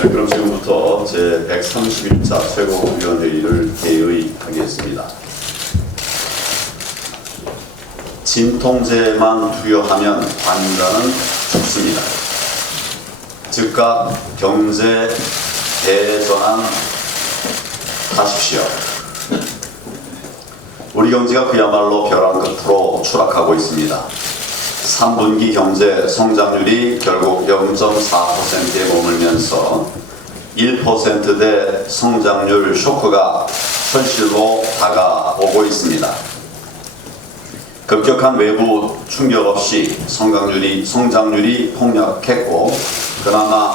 네, 그럼 지금부터 제131차 최고위원회의를 개의하겠습니다. 진통제만 투여하면 환자는 죽습니다. 즉각 경제 대전환 하십시오. 우리 경제가 그야말로 벼랑 끝으로 추락하고 있습니다. 3분기 경제 성장률이 결국 0.4%에 머물면서 1%대 성장률 쇼크가 현실로 다가오고 있습니다. 급격한 외부 충격 없이 성장률이 폭락했고, 그나마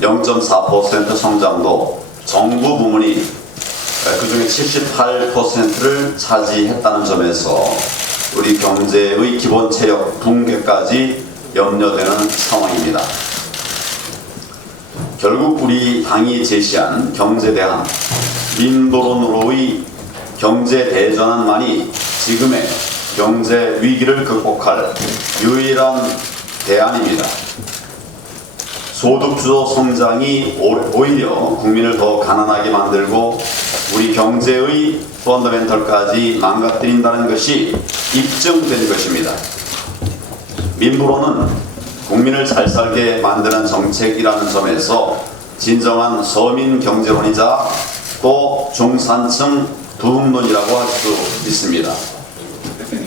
0.4% 성장도 정부 부문이 그중에 78%를 차지했다는 점에서 우리 경제의 기본 체력 붕괴까지 염려되는 상황입니다. 결국 우리 당이 제시한 경제 대안, 민도론으로의 경제 대전환만이 지금의 경제 위기를 극복할 유일한 대안입니다. 소득주도 성장이 오히려 국민을 더 가난하게 만들고 우리 경제의 펀더멘털까지 망가뜨린다는 것이 입증된 것입니다. 민부로는 국민을 잘 살게 만드는 정책이라는 점에서 진정한 서민 경제론이자 또 중산층 두흥론이라고 할 수 있습니다.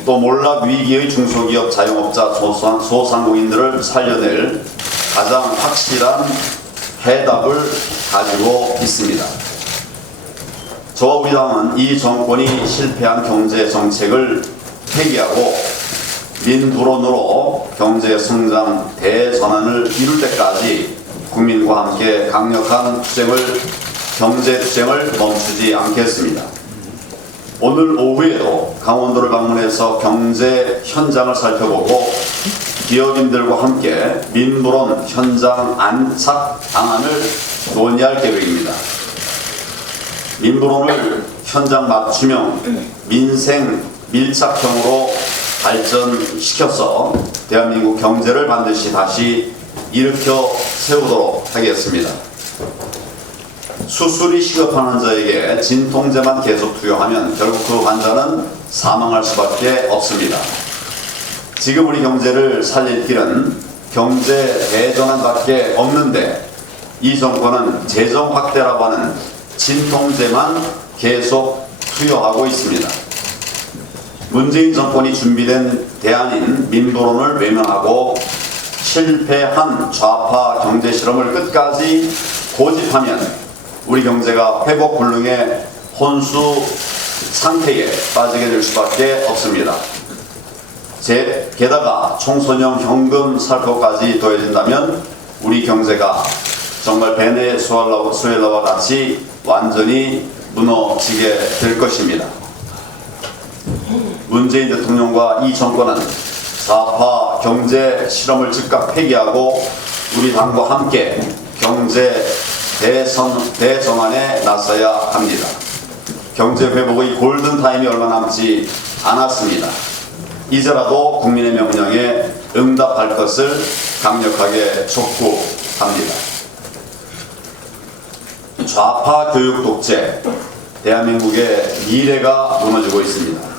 또 몰락 위기의 중소기업 자영업자 소상공인들을 살려낼 가장 확실한 해답을 가지고 있습니다. 저와 우리 당은 이 정권이 실패한 경제 정책을 폐기하고 민부론으로 경제 성장 대전환을 이룰 때까지 국민과 함께 강력한 경제 투쟁을 멈추지 않겠습니다. 오늘 오후에도 강원도를 방문해서 경제 현장을 살펴보고 기업인들과 함께 민부론 현장 안착 방안을 논의할 계획입니다. 민부론을 현장 맞춤형 민생 밀착형으로 발전시켜서 대한민국 경제를 반드시 다시 일으켜 세우도록 하겠습니다. 수술이 시급한 환자에게 진통제만 계속 투여하면 결국 그 환자는 사망할 수밖에 없습니다. 지금 우리 경제를 살릴 길은 경제 대전환밖에 없는데 이 정권은 재정 확대라고 하는 진통제만 계속 투여하고 있습니다. 문재인 정권이 준비된 대안인 민부론을 외면하고 실패한 좌파 경제 실험을 끝까지 고집하면 우리 경제가 회복 불능의 혼수 상태에 빠지게 될 수밖에 없습니다. 게다가 총선형 현금 살포까지 더해진다면 우리 경제가 정말 베네수엘라와 같이 완전히 무너지게 될 것입니다. 문재인 대통령과 이 정권은 좌파 경제 실험을 즉각 폐기하고 우리 당과 함께 경제 대전환에 나서야 합니다. 경제 회복의 골든타임이 얼마 남지 않았습니다. 이제라도 국민의 명령에 응답할 것을 강력하게 촉구합니다. 좌파 교육 독재, 대한민국의 미래가 무너지고 있습니다.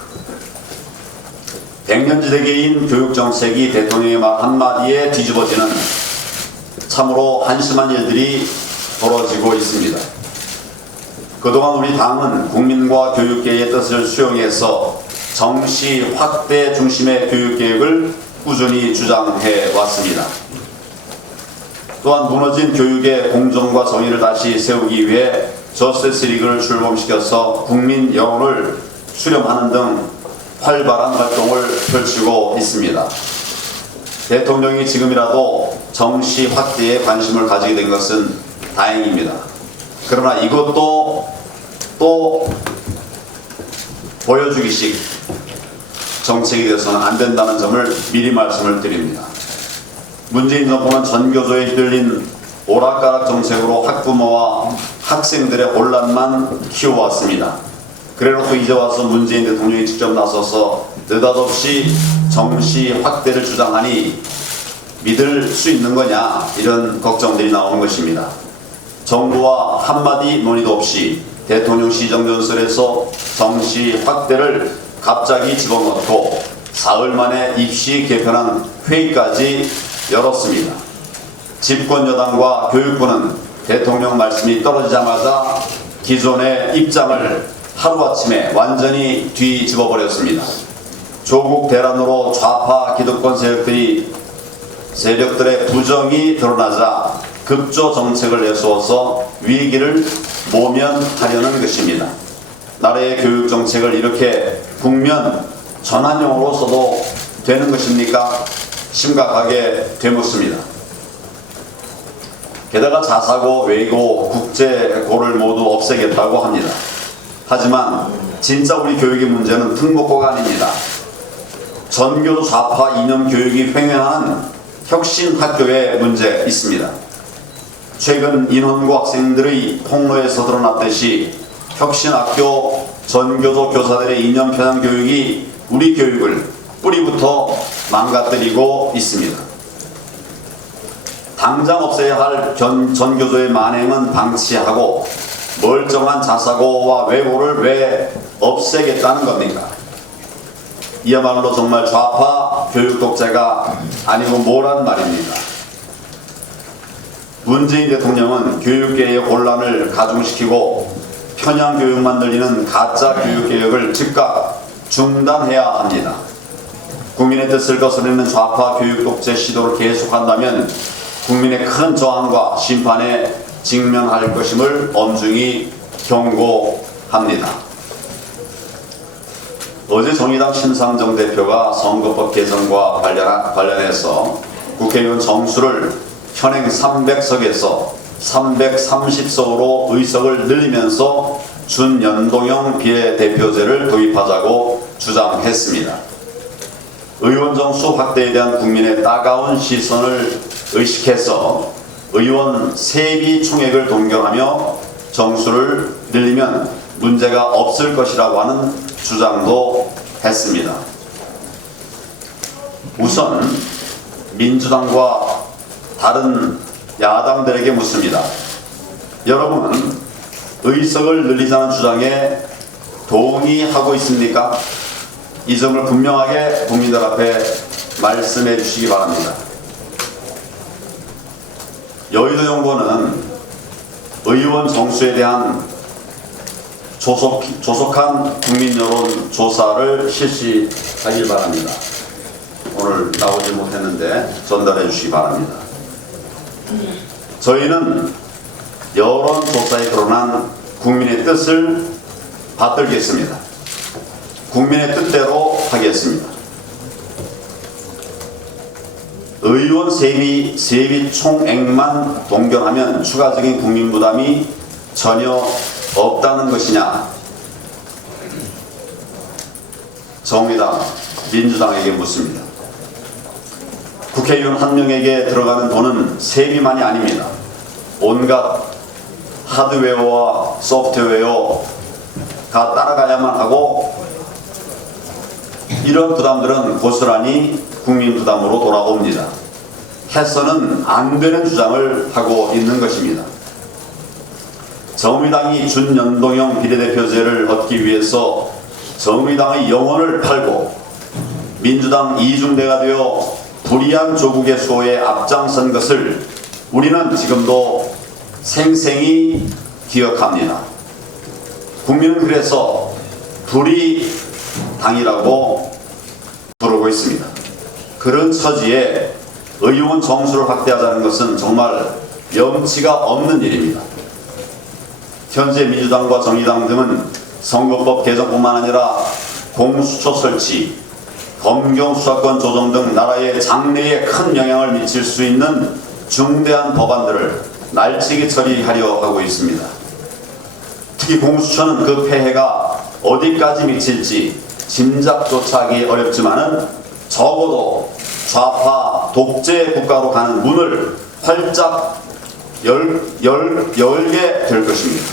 백년지대계인 교육정책이 대통령의 말 한마디에 뒤집어지는 참으로 한심한 일들이 벌어지고 있습니다. 그동안 우리 당은 국민과 교육계의 뜻을 수용해서 정시 확대 중심의 교육개혁을 꾸준히 주장해 왔습니다. 또한 무너진 교육의 공정과 정의를 다시 세우기 위해 저스티스 리그를 출범시켜서 국민 여론을 수렴하는 등 활발한 활동을 펼치고 있습니다. 대통령이 지금이라도 정시 확대에 관심을 가지게 된 것은 다행입니다. 그러나 이것도 또 보여주기식 정책이 되어서는 안 된다는 점을 미리 말씀을 드립니다. 문재인 정권은 전교조에 휘둘린 오락가락 정책으로 학부모와 학생들의 혼란만 키워왔습니다. 그래놓고 이제 와서 문재인 대통령이 직접 나서서 느닷없이 정시 확대를 주장하니 믿을 수 있는 거냐, 이런 걱정들이 나오는 것입니다. 정부와 한마디 논의도 없이 대통령 시정연설에서 정시 확대를 갑자기 집어넣고 사흘 만에 입시 개편안 회의까지 열었습니다. 집권 여당과 교육부는 대통령 말씀이 떨어지자마자 기존의 입장을 하루아침에 완전히 뒤집어버렸습니다. 조국 대란으로 좌파 기득권 세력들의 부정이 드러나자 급조 정책을 내세워서 위기를 모면하려는 것입니다. 나라의 교육 정책을 이렇게 국면 전환용으로 써도 되는 것입니까? 심각하게 되묻습니다. 게다가 자사고, 외고, 국제고를 모두 없애겠다고 합니다. 하지만 진짜 우리 교육의 문제는 특목고가 아닙니다. 전교조 좌파 이념 교육이 횡행한 혁신 학교에 문제 있습니다. 최근 인원고 학생들의 폭로에서 드러났듯이 혁신 학교 전교조 교사들의 이념 편향 교육이 우리 교육을 뿌리부터 망가뜨리고 있습니다. 당장 없애야 할 전교조의 만행은 방치하고 멀쩡한 자사고와 외고를 왜 없애겠다는 겁니까? 이야말로 정말 좌파 교육 독재가 아니고 뭐란 말입니다. 문재인 대통령은 교육계의 혼란을 가중시키고 편향 교육만 늘리는 가짜 교육개혁을 즉각 중단해야 합니다. 국민의 뜻을 거스르는 좌파 교육 독재 시도를 계속한다면 국민의 큰 저항과 심판에 직면할 것임을 엄중히 경고합니다. 어제 정의당 심상정 대표가 선거법 개정과 관련해서 국회의원 정수를 현행 300석에서 330석으로 의석을 늘리면서 준연동형 비례대표제를 도입하자고 주장했습니다. 의원 정수 확대에 대한 국민의 따가운 시선을 의식해서 의원 세비 총액을 동결하며 정수를 늘리면 문제가 없을 것이라고 하는 주장도 했습니다. 우선 민주당과 다른 야당들에게 묻습니다. 여러분은 의석을 늘리자는 주장에 동의하고 있습니까? 이 점을 분명하게 국민들 앞에 말씀해 주시기 바랍니다. 여의도 연구원은 의원 정수에 대한 조속한 국민 여론 조사를 실시하길 바랍니다. 오늘 나오지 못했는데 전달해 주시기 바랍니다. 저희는 여론조사에 드러난 국민의 뜻을 받들겠습니다. 국민의 뜻대로 하겠습니다. 의원 세비 총액만 동결하면 추가적인 국민 부담이 전혀 없다는 것이냐? 정의당, 민주당에게 묻습니다. 국회의원 한 명에게 들어가는 돈은 세비만이 아닙니다. 온갖 하드웨어와 소프트웨어가 따라가야만 하고 이런 부담들은 고스란히 국민 부담으로 돌아옵니다. 해서는 안 되는 주장을 하고 있는 것입니다. 정의당이 준연동형 비례대표제를 얻기 위해서 정의당의 영혼을 팔고 민주당 이중대가 되어 불의한 조국의 수호에 앞장선 것을 우리는 지금도 생생히 기억합니다. 국민은 그래서 불의당이라고 부르고 있습니다. 그런 처지에 의원 정수를 확대하자는 것은 정말 염치가 없는 일입니다. 현재 민주당과 정의당 등은 선거법 개정뿐만 아니라 공수처 설치, 검경 수사권 조정 등 나라의 장래에 큰 영향을 미칠 수 있는 중대한 법안들을 날치기 처리하려 하고 있습니다. 특히 공수처는 그 폐해가 어디까지 미칠지 짐작조차 하기 어렵지만은 적어도 좌파 독재 국가로 가는 문을 활짝 열게 될 것입니다.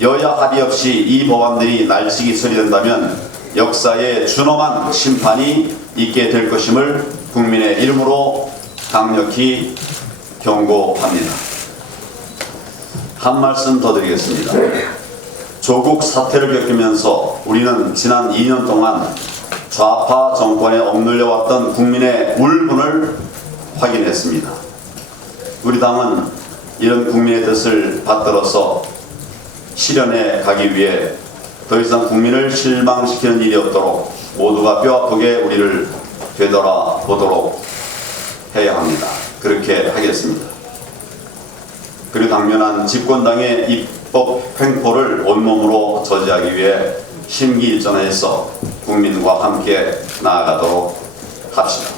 여야 합의 없이 이 법안들이 날치기 처리된다면 역사에 준엄한 심판이 있게 될 것임을 국민의 이름으로 강력히 경고합니다. 한 말씀 더 드리겠습니다. 조국 사태를 겪으면서 우리는 지난 2년 동안 좌파 정권에 억눌려왔던 국민의 울분을 확인했습니다. 우리 당은 이런 국민의 뜻을 받들어서 실현해 가기 위해 더 이상 국민을 실망시키는 일이 없도록 모두가 뼈아프게 우리를 되돌아보도록 해야 합니다. 그렇게 하겠습니다. 그리고 당면한 집권당의 입법 횡포를 온몸으로 저지하기 위해 심기일전에서 국민과 함께 나아가도록 합시다.